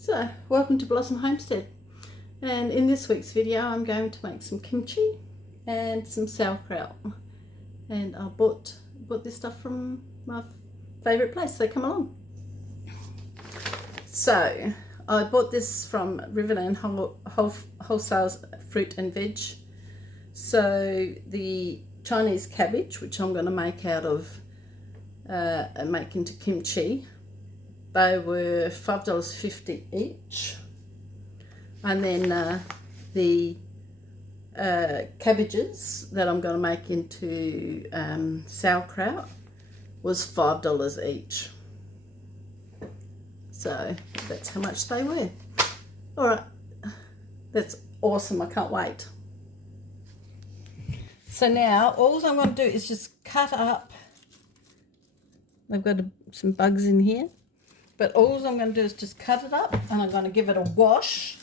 So, welcome to Blossom Homestead, and in this week's video I'm going to make some kimchi and some sauerkraut, and I bought this stuff from my favourite place, so come along. So, I bought this from Riverland Wholesale's Fruit and Veg. So, the Chinese cabbage, which I'm going to make out of, make into kimchi, they were $5.50 each, and then the cabbages that I'm going to make into sauerkraut was $5 each. So that's how much they were. All right, that's awesome. I can't wait. So now all I'm going to do is just cut up. I've got some bugs in here. But all I'm going to do is just cut it up, and I'm going to give it a wash,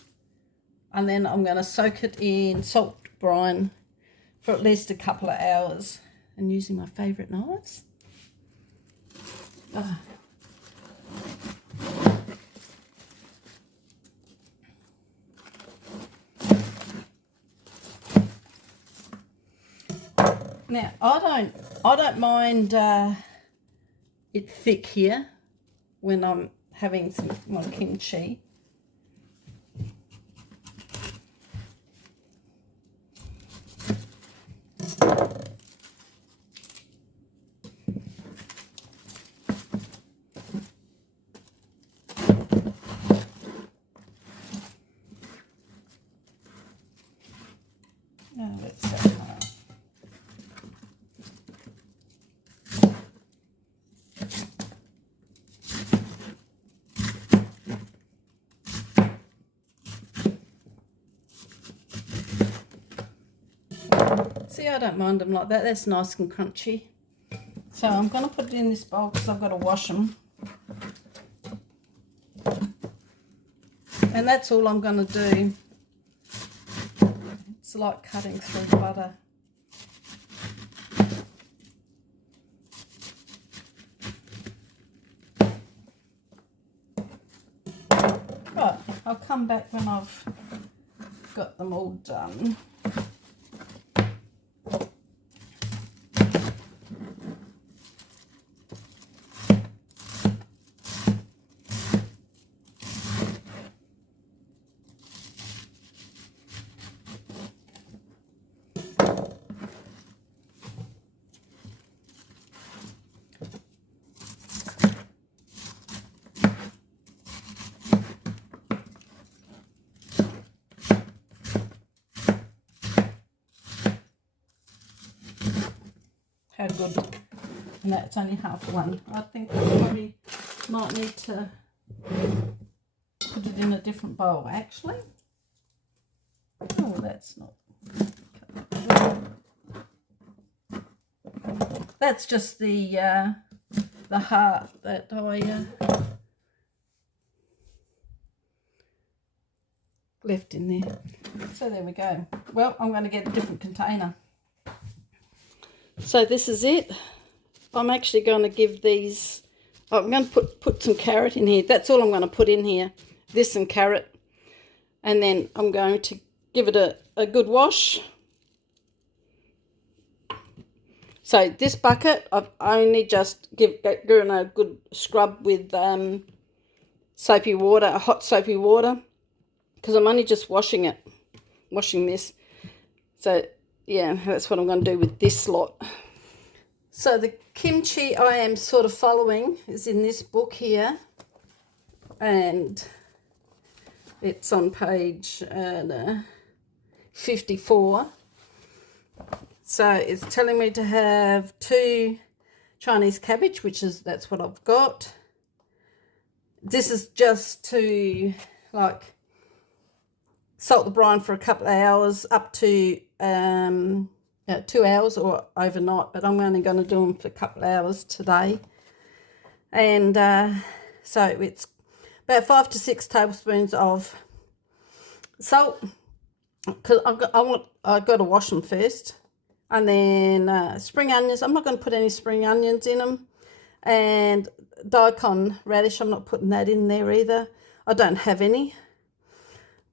and then I'm going to soak it in salt brine for at least a couple of hours, and using my favourite knives. Now I don't mind it thick here when I'm having my kimchi. Now let's go. See, I don't mind them like that. That's nice and crunchy. So I'm going to put it in this bowl because I've got to wash them. And that's all I'm going to do. It's like cutting through butter. Right, I'll come back when I've got them all done. How good. And that's only half one. I think I probably might need to put it in a different bowl actually. Oh, that's not. That's just the heart that I left in there. So there we go. Well, I'm going to get a different container. So this is it. I'm actually going to give these, I'm going to put some carrot in here. That's all I'm going to put in here, this and carrot. And then I'm going to give it a good wash. So this bucket, I've only just given a good scrub with soapy water, hot soapy water, because I'm only just washing this. So yeah, that's what I'm going to do with this lot. So the kimchi I am sort of following is in this book here, and it's on page 54. So it's telling me to have 2 Chinese cabbage, that's what I've got. This is just to like salt the brine for a couple of hours, up to 2 hours or overnight, but I'm only going to do them for a couple of hours today. And so it's about 5 to 6 tablespoons of salt, because I've got to wash them first. And then spring onions. I'm not going to put any spring onions in them. And daikon radish, I'm not putting that in there either. I don't have any,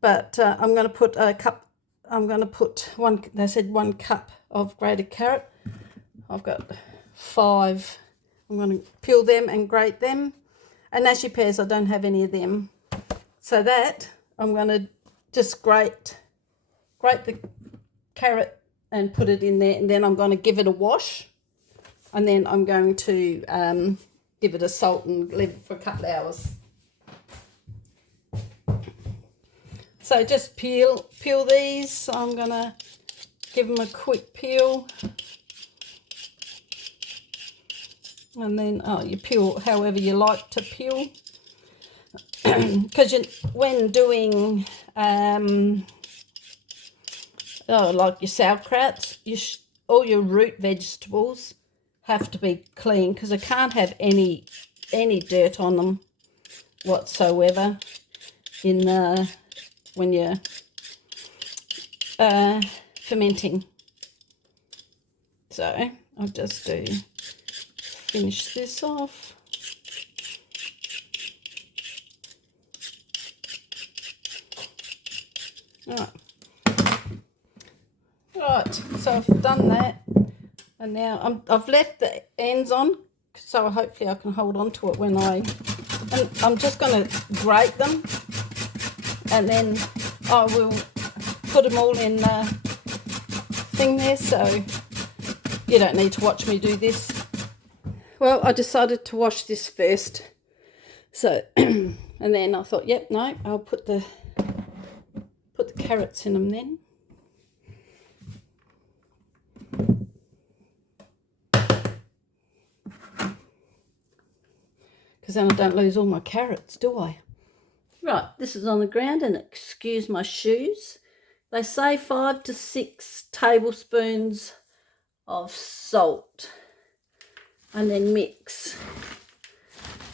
but I'm going to put a cup. I'm going to put one. They said 1 cup of grated carrot. I've got 5. I'm going to peel them and grate them. And ashy pears, I don't have any of them. So that I'm going to just grate the carrot and put it in there, and then I'm going to give it a wash, and then I'm going to give it a salt and leave it for a couple of hours. So just peel these. So I'm going to give them a quick peel. And then, you peel however you like to peel. Because when doing, like your sauerkraut, all your root vegetables have to be clean, because I can't have any dirt on them whatsoever when you're fermenting. So I'll just finish this off. Right, so I've done that, and now I've left the ends on, so hopefully I can hold on to it when and I'm just going to grate them, and then I will put them all in the thing there, so you don't need to watch me do this. Well, I decided to wash this first, so and then I thought, yep, no, I'll put the carrots in them then. Because then I don't lose all my carrots, do I? Right, this is on the ground, and excuse my shoes. They say 5 to 6 tablespoons of salt, and then mix.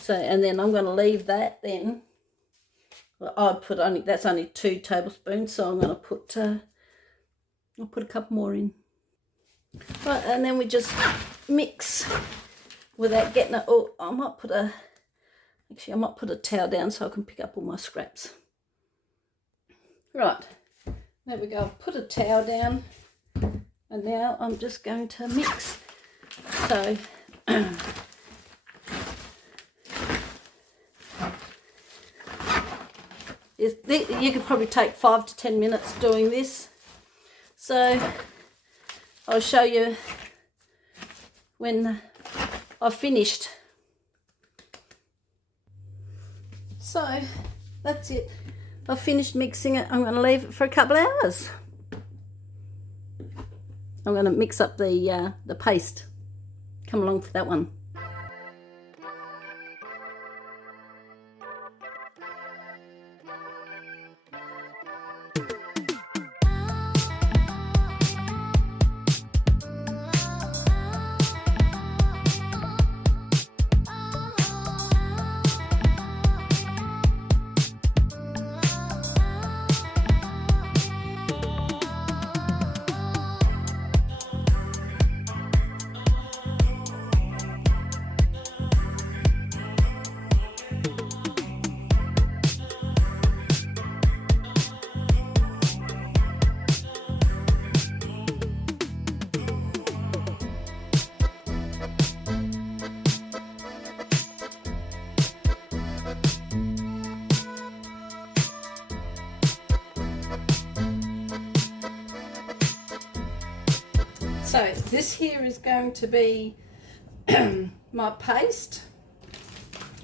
So, and then I'm going to leave that then. Well, that's only 2 tablespoons, so I'm going to put I'll put a couple more in. Right, and then we just mix without getting it. Oh, I might put a towel down so I can pick up all my scraps. Right, there we go. I've put a towel down, and now I'm just going to mix. So you could probably take 5 to 10 minutes doing this. So I'll show you when I've finished. So that's it. I've finished mixing it. I'm going to leave it for a couple of hours. I'm going to mix up the paste. Come along for that one. So this here is going to be my paste.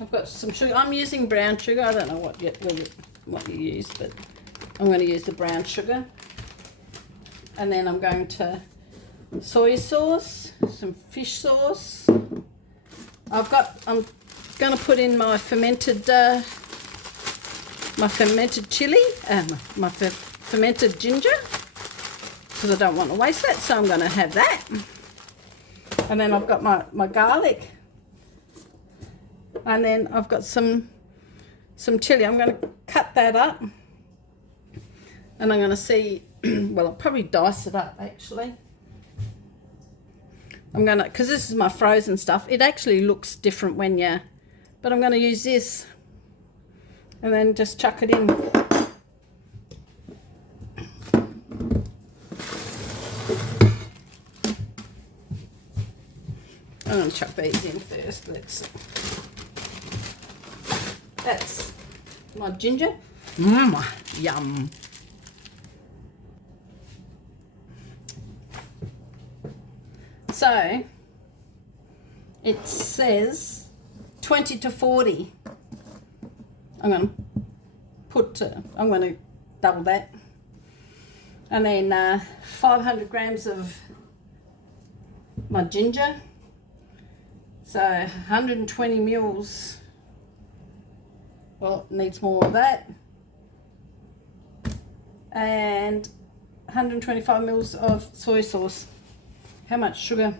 I've got some sugar. I'm using brown sugar. I don't know what you use, but I'm going to use the brown sugar. And then I'm going to soy sauce, some fish sauce. I'm going to put in my fermented chili, my fermented ginger, because I don't want to waste that, so I'm going to have that. And then I've got my garlic, and then I've got some chili. I'm going to cut that up, and I'm going to see, well, I'll probably dice it up actually. I'm going to, because this is my frozen stuff, it actually looks different when but I'm going to use this and then just chuck it in. I'm going to chuck these in first. Let's see. That's my ginger. Yum. So it says 20 to 40. I'm going to double that. And then 500 grams of my ginger. So 120 mils. Well, it needs more of that. And 125 mils of soy sauce. How much sugar?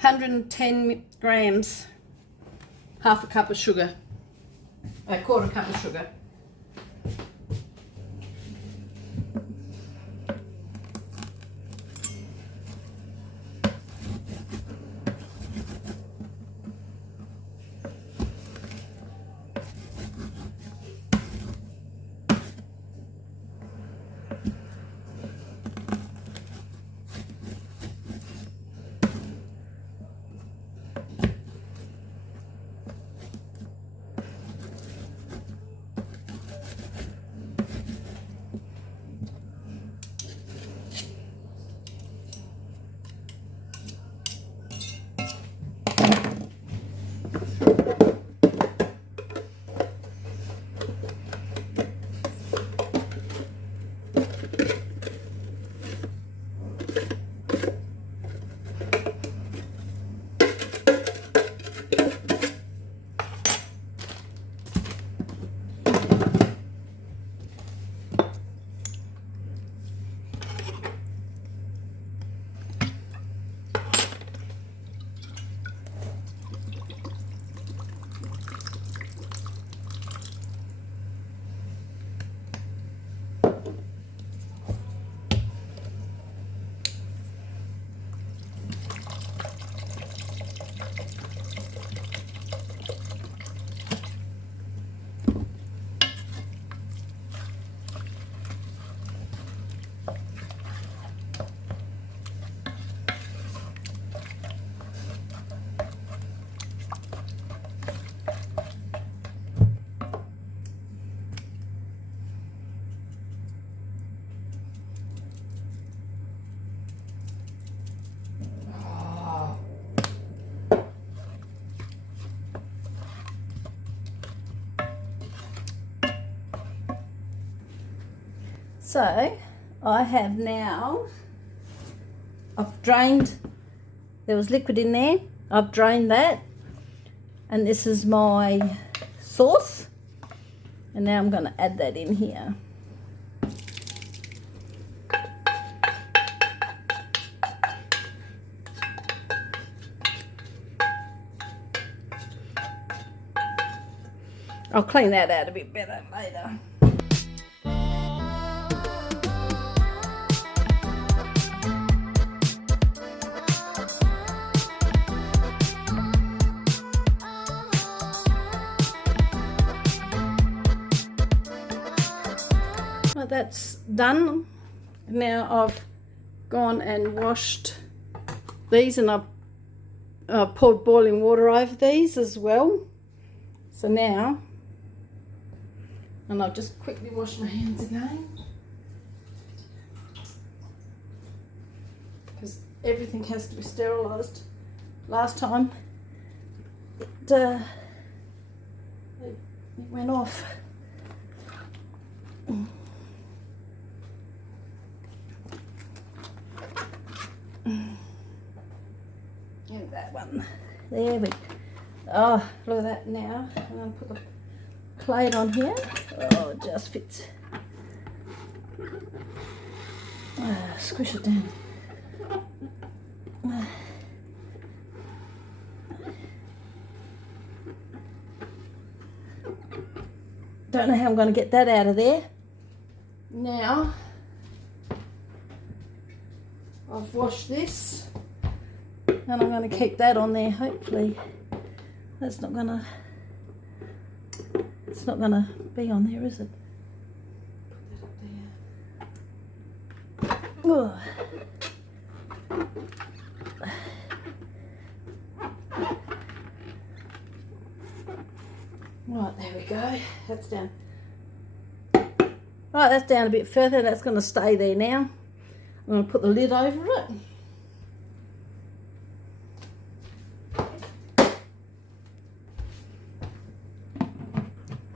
110 grams. Half a cup of sugar. A quarter cup of sugar. So I have now, I've drained, there was liquid in there, I've drained that, and this is my sauce, and now I'm going to add that in here. I'll clean that out a bit better later. Well, that's done. Now I've gone and washed these, and I've poured boiling water over these as well. So now, and I'll just quickly wash my hands again, because everything has to be sterilised. Last time it went off. And that one. There we go. Oh, look at that now. I'm going to put the plate on here. Oh, it just fits. Squish it down. Don't know how I'm going to get that out of there. Now, I've washed this, and I'm going to keep that on there. Hopefully that's not going to It's not going to be on there, is it? Put that up there. Oh. Right, there we go. That's down. Right, that's down a bit further. That's going to stay there now. I'm going to put the lid over it.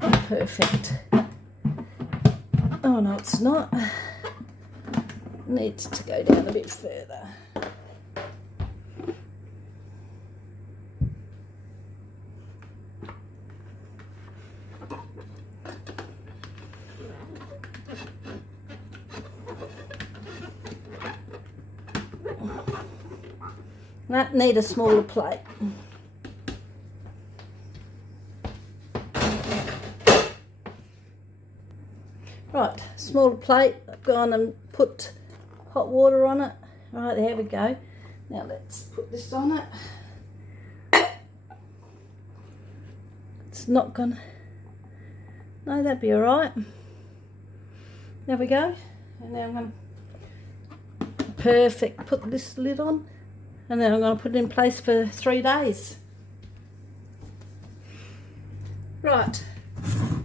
Oh, perfect. Oh no, it's not. Needs to go down a bit further. That need a smaller plate. Right, smaller plate. I've gone and put hot water on it. Right, there we go. Now let's put this on it. It's not gonna. No, that'd be all right. There we go. And now I'm gonna. Perfect. Put this lid on. And then I'm going to put it in place for 3 days. Right,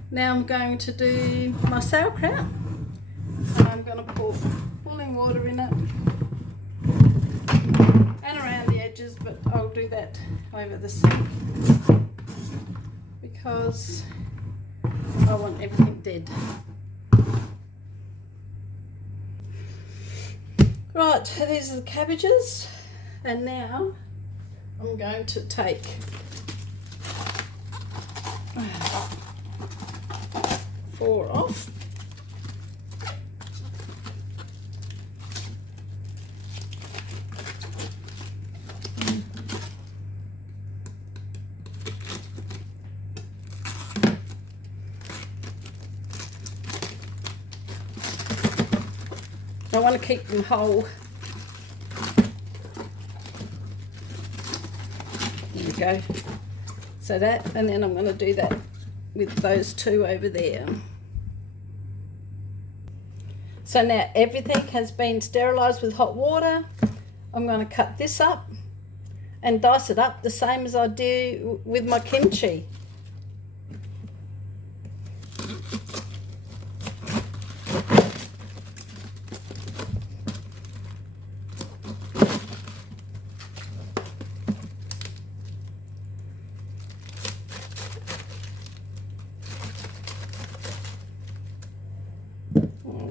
now I'm going to do my sauerkraut. And I'm going to pour boiling water in it. And around the edges, but I'll do that over the sink. Because I want everything dead. Right, these are the cabbages. And now I'm going to take four off. I want to keep them whole. Go. So that, and then I'm going to do that with those two over there. So now everything has been sterilised with hot water. I'm going to cut this up and dice it up the same as I do with my kimchi.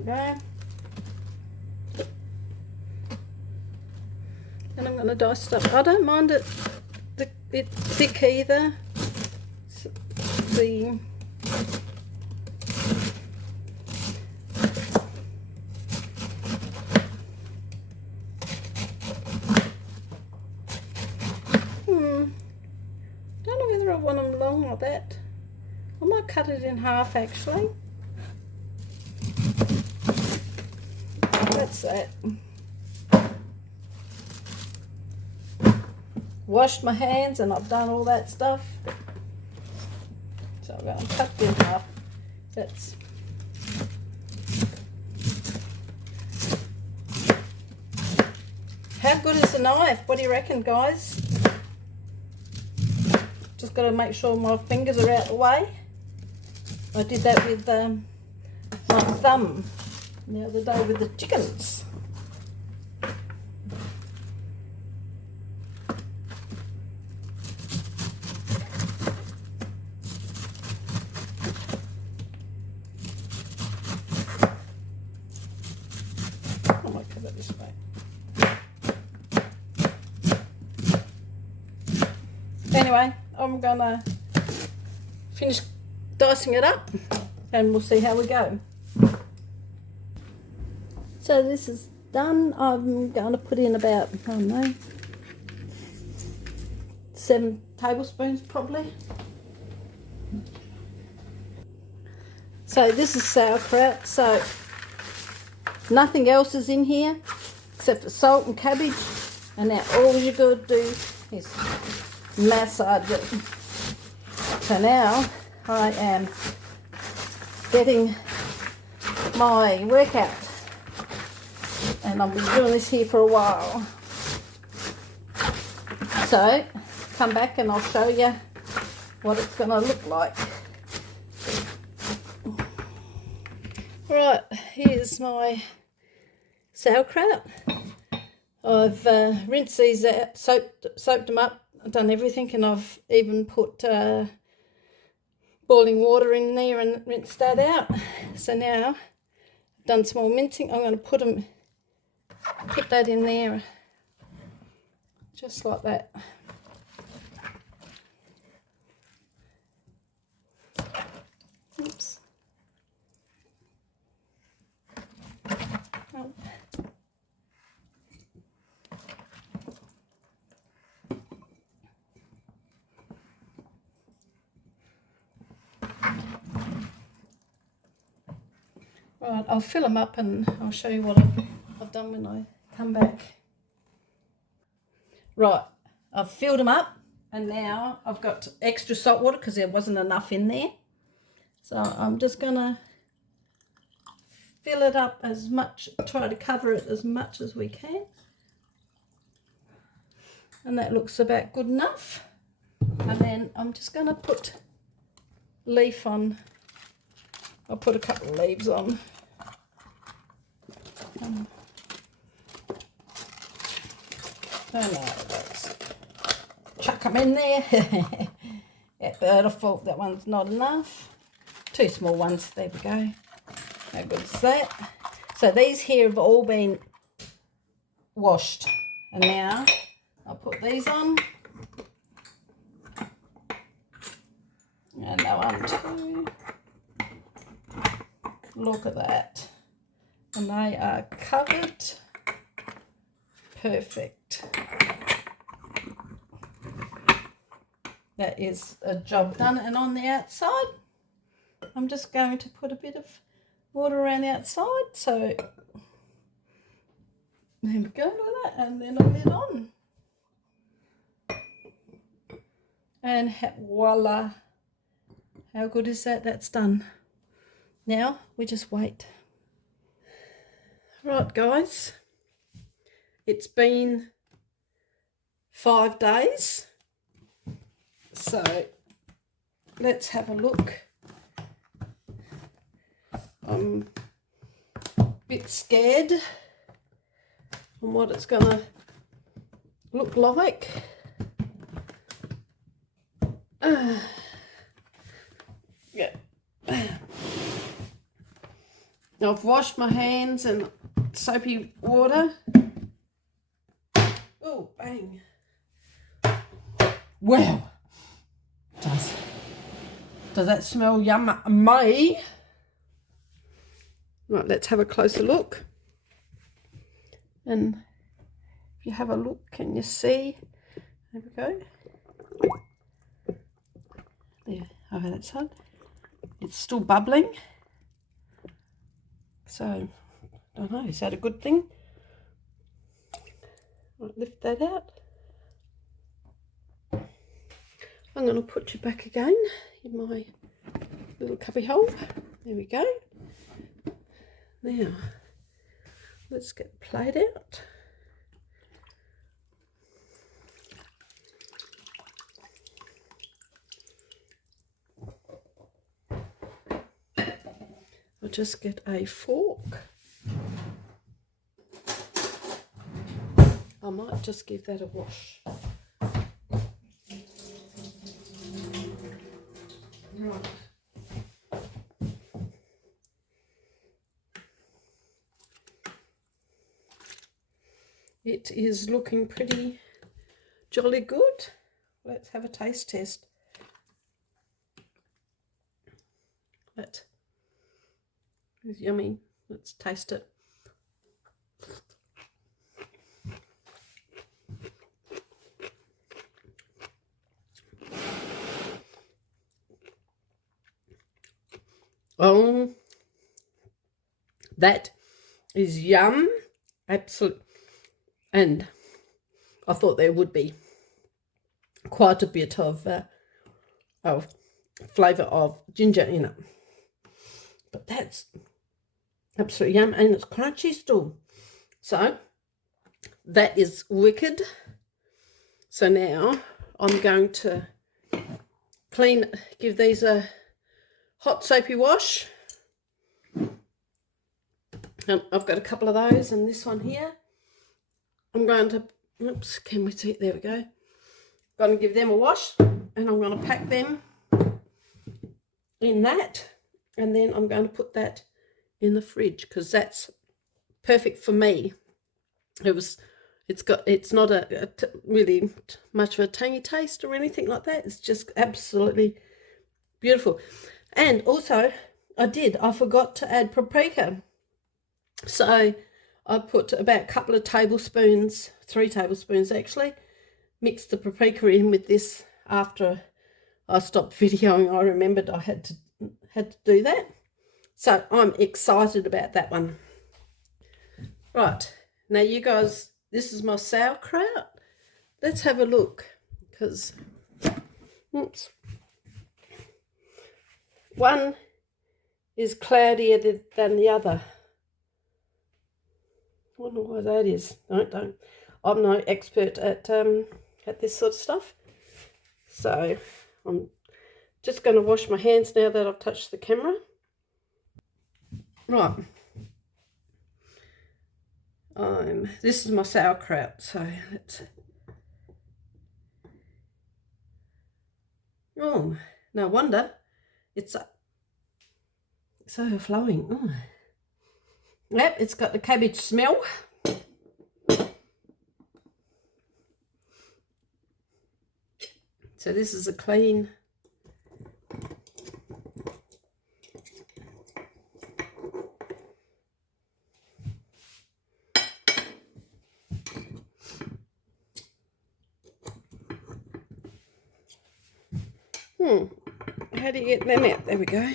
Okay. And I'm going to dice it up. I don't mind it thick either. The don't know whether I want them long like that. I might cut it in half actually. That's that. Washed my hands and I've done all that stuff. So I'm going to cut it in half. That's how good is the knife? What do you reckon, guys? Just got to make sure my fingers are out of the way. I did that with my thumb the other day with the chickens. I might cut it this way. Anyway, I'm gonna finish dicing it up and we'll see how we go. So this is done. I'm going to put in about, I don't know, 7 tablespoons probably. So this is sauerkraut. So nothing else is in here except for salt and cabbage. And now all you've got to do is massage it. So now I am getting my workout. And I've been doing this here for a while. So, come back and I'll show you what it's going to look like. Right, here's my sauerkraut. I've rinsed these out, soaked them up, I've done everything, and I've even put boiling water in there and rinsed that out. So now I've done some more mincing. I'm going to put that in there just like that. Oops. Oh. Right, I'll fill them up and I'll show you what I've done when I come back. Right, I've filled them up and now I've got extra salt water because there wasn't enough in there. So I'm just going to fill it up as much, try to cover it as much as we can. And that looks about good enough. And then I'm just going to put leaf on. I'll put a couple of leaves on. Let's chuck them in there. Yeah, beautiful. That one's not enough. 2 small ones. There we go. How good is that? So these here have all been washed. And now I'll put these on. And that one too. Look at that. And they are covered. Perfect. That is a job done. And on the outside, I'm just going to put a bit of water around the outside. So there we go with that. And then a lid on. And voila. How good is that? That's done. Now we just wait. Right, guys. It's been 5 days. So let's have a look. I'm a bit scared on what it's going to look like. Yeah. I've washed my hands in soapy water. Oh, bang. Wow. Does that smell yummy? Right, let's have a closer look. And if you have a look, can you see? There we go. There, over that side. It's still bubbling. So, I don't know, is that a good thing? Right, lift that out. I'm going to put you back again in my little cubby hole. There we go. Now, let's get the plate out. I'll just get a fork. I might just give that a wash. Right. It is looking pretty jolly good. Let's have a taste test. That is yummy. Let's taste it. Oh, that is yum. Absolute. And I thought there would be quite a bit of flavour of ginger in it. that's absolutely yum, and it's crunchy still. So that is wicked. So now I'm going to give these a hot soapy wash. And I've got a couple of those and this one here. I'm going to, oops, can we see? There we go. Going to give them a wash, and I'm going to pack them in that, and then I'm going to put that in the fridge because that's perfect for me. It's not really much of a tangy taste or anything like that. It's just absolutely beautiful. And also I forgot to add paprika. So I put about a couple of tablespoons, 3 tablespoons actually, mixed the paprika in with this after I stopped videoing. I remembered I had to do that. So I'm excited about that one. Right, now you guys, this is my sauerkraut. Let's have a look, because, oops, one is cloudier than the other. I wonder why that is. Don't. I'm no expert at this sort of stuff. So I'm just going to wash my hands now that I've touched the camera. Right. This is my sauerkraut. So let's. Oh, no wonder it's overflowing. Oh. Yep, it's got the cabbage smell. So this is a clean. How do you get them out? There we go.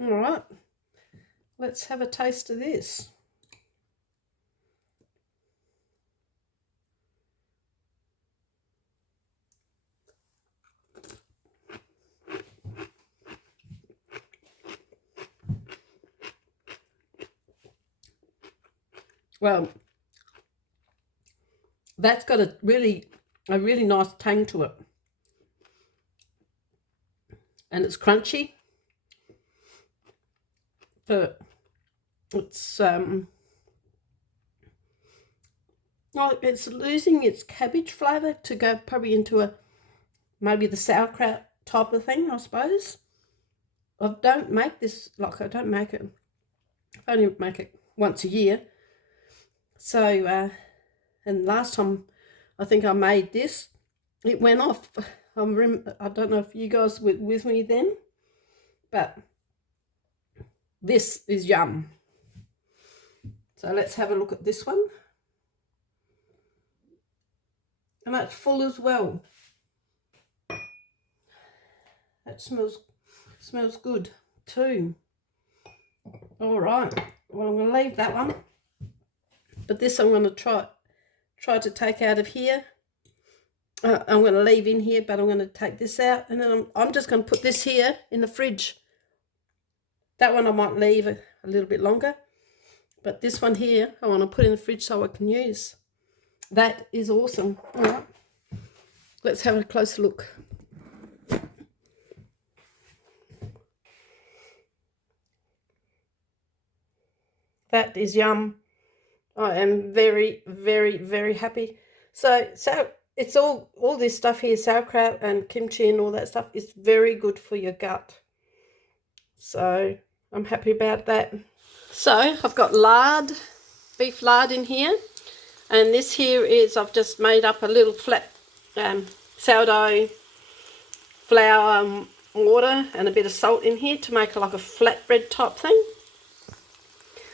All right, let's have a taste of this. Well, that's got a really nice tang to it, and it's crunchy. But it's it's losing its cabbage flavour to go probably into maybe the sauerkraut type of thing, I suppose. I don't make this, I don't make it. I only make it once a year. So, and last time I think I made this, it went off. I don't know if you guys were with me then, but this is yum. So let's have a look at this one. And that's full as well. That smells good too. All right. Well, I'm going to leave that one. But this I'm going to try to take out of here. I'm going to leave in here, but I'm going to take this out. And then I'm just going to put this here in the fridge. That one I might leave a little bit longer. But this one here, I want to put in the fridge so I can use. That is awesome. All right. Let's have a closer look. That is yum. I am very, very, very happy. So it's all this stuff here, sauerkraut and kimchi and all that stuff, is very good for your gut. So I'm happy about that. So I've got lard, beef lard in here. And this here is, I've just made up a little flat sourdough flour, water and a bit of salt in here to make like a flatbread type thing.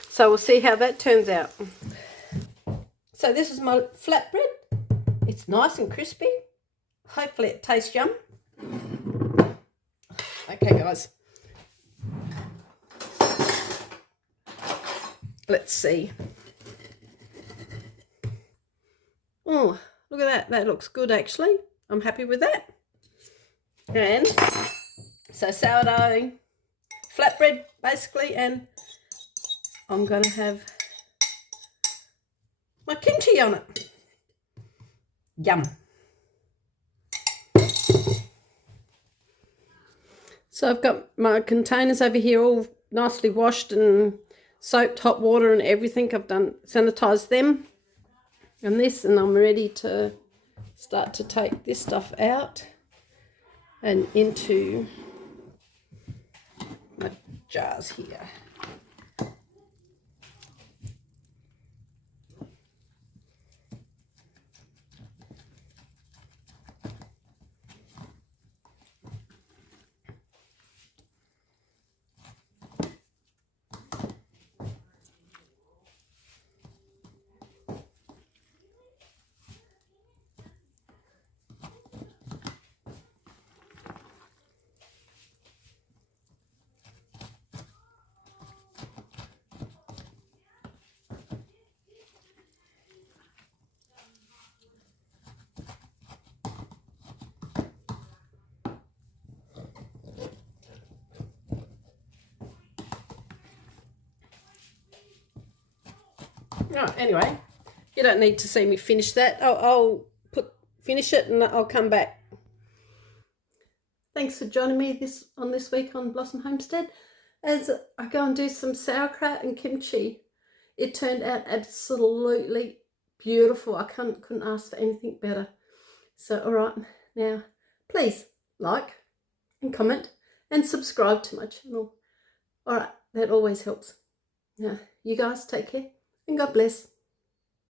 So we'll see how that turns out. So this is my flatbread. It's nice and crispy. Hopefully it tastes yum. Okay, guys. Let's see. Oh, look at that. That looks good, actually. I'm happy with that. And so sourdough, flatbread, basically, and I'm going to have my kimchi on it. Yum. So I've got my containers over here all nicely washed and soaked, hot water and everything. I've done sanitized them and this, and I'm ready to start to take this stuff out and into my jars here. Right, anyway, you don't need to see me finish that. I'll finish it and I'll come back. Thanks for joining me this week on Blossom Homestead as I go and do some sauerkraut and kimchi. It turned out absolutely beautiful. I couldn't ask for anything better. So, all right, now please like and comment and subscribe to my channel. All right, that always helps. Now, you guys take care and God bless.